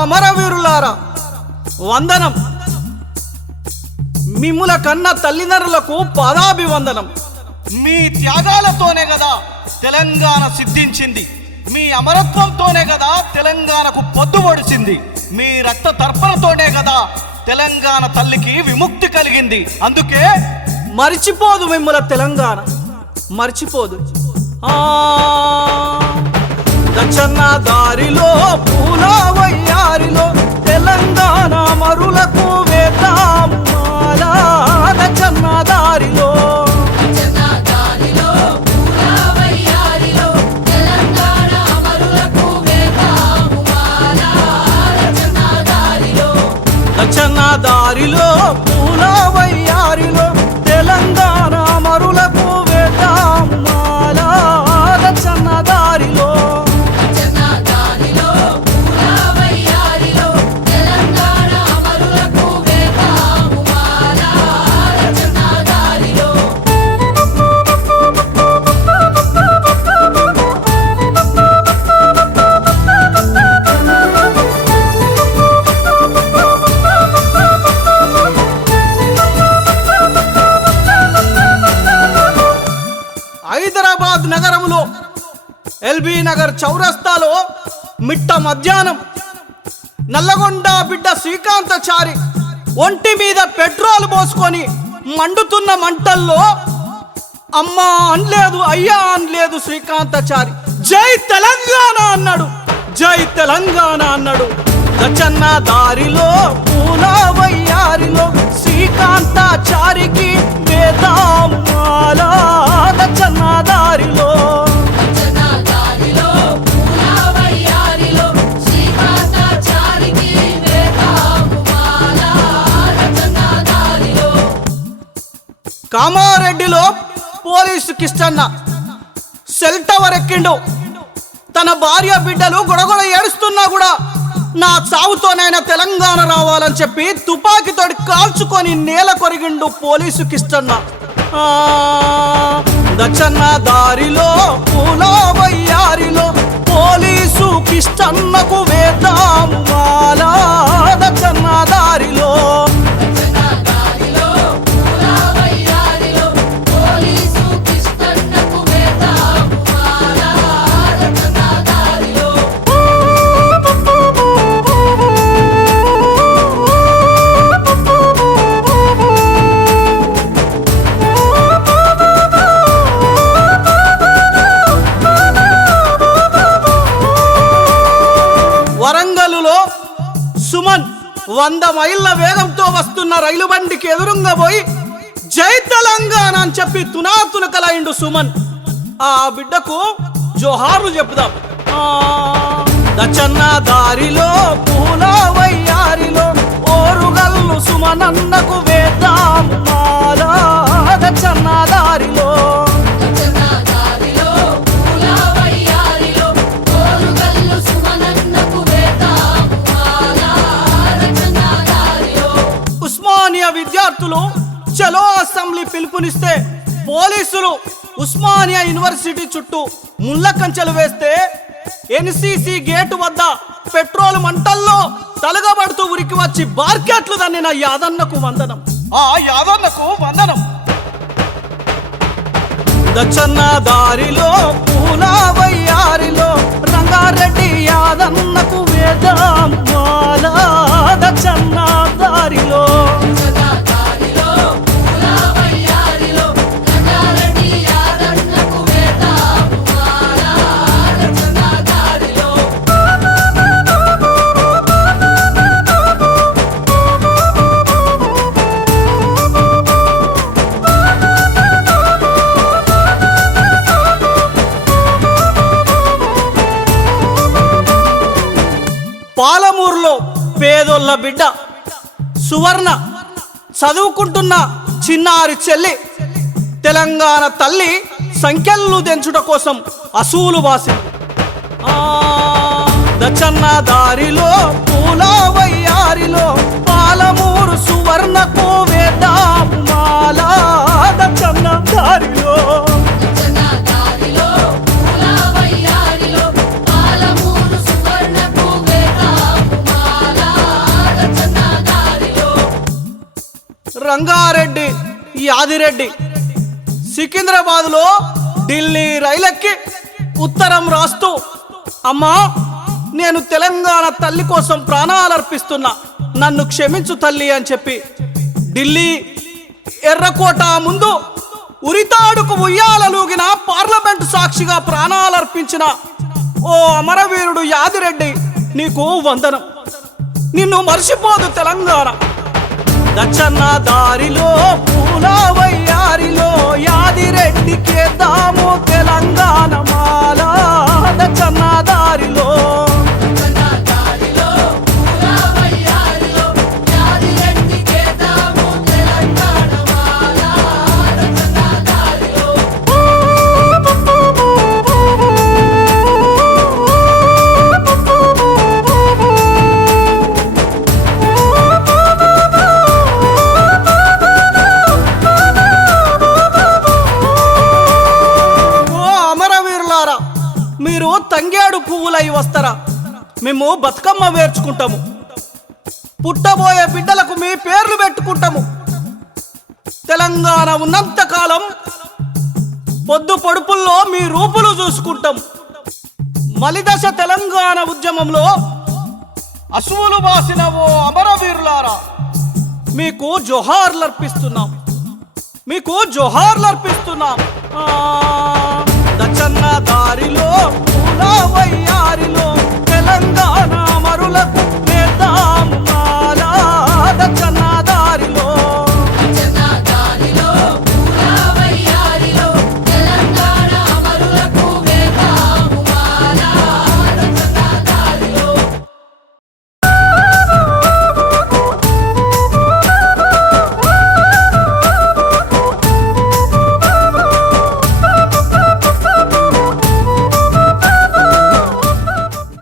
అమరవీరులారా వందనం. మిమ్ముల కన్న తల్లిదండ్రులకు పాదాభివందనం. మీ త్యాగాలతోనే కదా తెలంగాణ సిద్ధించింది. మీ అమరత్వంతోనే కదా తెలంగాణకు పొద్దు పొడిచింది. మీ రక్త తర్పణతోనే కదా తెలంగాణ తల్లికి విముక్తి కలిగింది. అందుకే మరిచిపోదు మిమ్ముల తెలంగాణ, మరిచిపోదు. దచ్చన్న దారిలో పూల వయ్యారిలో తెలంగాణ మరులకు వేద్దాం మాల. దచ్చన్న దారిలో దచ్చన్న దారిలో పూల వయ్యారిలో తెలంగాణ మరులకు వేద్దాం మాల. దచ్చన్న దారిలో హైదరాబాద్ నగరంలో ఎల్బీ నగర్ చౌరస్తాలో మిట్ట మధ్యాహ్నం నల్లగొండ బిడ్డ శ్రీకాంతచారి ఒంటి మీద పెట్రోల్ పోసుకొని మండుతున్న మంటల్లో అమ్మా అనలేదు, అయ్యా అనలేదు శ్రీకాంతచారి. జై తెలంగాణ అన్నాడు, జై తెలంగాణ అన్నాడు. దచ్చన్న దారిలో పూల వయ్యారిలో శ్రీకాంతచారికి వేద్దాం మాల. దచ్చన్న దారిలో కామారెడ్డిలో పోలీసు కిష్టన్న సెల్ టవర్ ఎక్కిండు. తన భార్య బిడ్డలు గొడగొడ ఏడుస్తున్నా కూడా నా చావుతోనైనా తెలంగాణ రావాలని చెప్పి తుపాకీతోటి కాల్చుకొని నేల కొరిగిండు పోలీసు కిష్టన్న. దచ్చన్న దారిలో పూల వయ్యారిలో పోలీసు కిష్టన్నకు వేద్దాం మాల. దచ్చన్న దారిలో వరంగల్లో సుమన్ 100 మైళ్ళ వేగంతో వస్తున్న రైలు బండికి ఎదురుగా పోయి జై తెలంగాణ అని చెప్పి తునాతునకలైండు సుమన్. ఆ బిడ్డకు జోహార్లు చెప్పుదాం. దచ్చన్న దారిలో పూల వయ్యారిలో ఓరుగల్లు సుమనన్నకు వేద్దాం మాల. దచ్చన్న దారిలో ఉస్మానియా విద్యార్థులు చలో అసెంబ్లీ పిలుపునిస్తే పోలీసులు ఉస్మానియా యూనివర్సిటీ చుట్టూ ముళ్ళ కంచెలు వేస్తే ఎన్సిసి గేటు వద్ద పెట్రోల్ మంటల్లో తలగబడుతూ ఉరికి వచ్చి బార్కెట్లు దన్నిన యాదన్నకు వందనం. ఆ యాదన్నకు వందనం. దచ్చన్న దారిలో పూల వయ్యారిలో రంగారెడ్డి యాదన్నకు వేద్దాం మాల. దచ్చన్న దారిలో పాలమూరులో పేదోళ్ళ బిడ్డ సువర్ణ చదువుకుంటున్న చిన్నారి చెల్లి తెలంగాణ తల్లి సంఖ్యలు తెంచుట కోసం అసూలు బాసింది. దచ్చన్న దారిలో పూల వయ్యారిలో పాలమూరు సువర్ణకు వేద్దాము మాల. దచ్చన్న దారిలో రంగారెడ్డి యాదిరెడ్డి సికింద్రాబాద్లో ఢిల్లీ రైలెక్కి ఉత్తరం రాస్తూ, అమ్మా నేను తెలంగాణ తల్లి కోసం ప్రాణాలు అర్పిస్తున్నా, నన్ను క్షమించు తల్లి అని చెప్పి ఢిల్లీ ఎర్రకోట ముందు ఉరితాడుకు ఉయ్యాలలూగిన పార్లమెంటు సాక్షిగా ప్రాణాలు అర్పించిన ఓ అమరవీరుడు యాదిరెడ్డి, నీకు వందనం. నిన్ను మర్చిపోదు తెలంగాణ. దచ్చన్న దారిలో పూల వయ్యారిలో యాదిరెడ్డికి దాము తెలంగాణ మాల. దచ్చన్న దారిలో మీరు తంగేడు పువ్వులై వస్తారా, మేము బతుకమ్మ వేర్చుకుంటాము, పుట్టబోయే బిడ్డలకు మీ పేర్లు పెట్టుకుంటాము. తెలంగాణ ఉన్నంత కాలం పొద్దు పొడుపుల్లో మీ రూపులు చూసుకుంటాం. మలిదశ తెలంగాణ ఉద్యమంలో అసువులు బాసిన ఓ అమరవీరులారా, మీకు జోహార్లు అర్పిస్తున్నాం, మీకు జోహార్లు అర్పిస్తున్నాం. దచ్చన్న దారిలో పూల వయ్యారిలో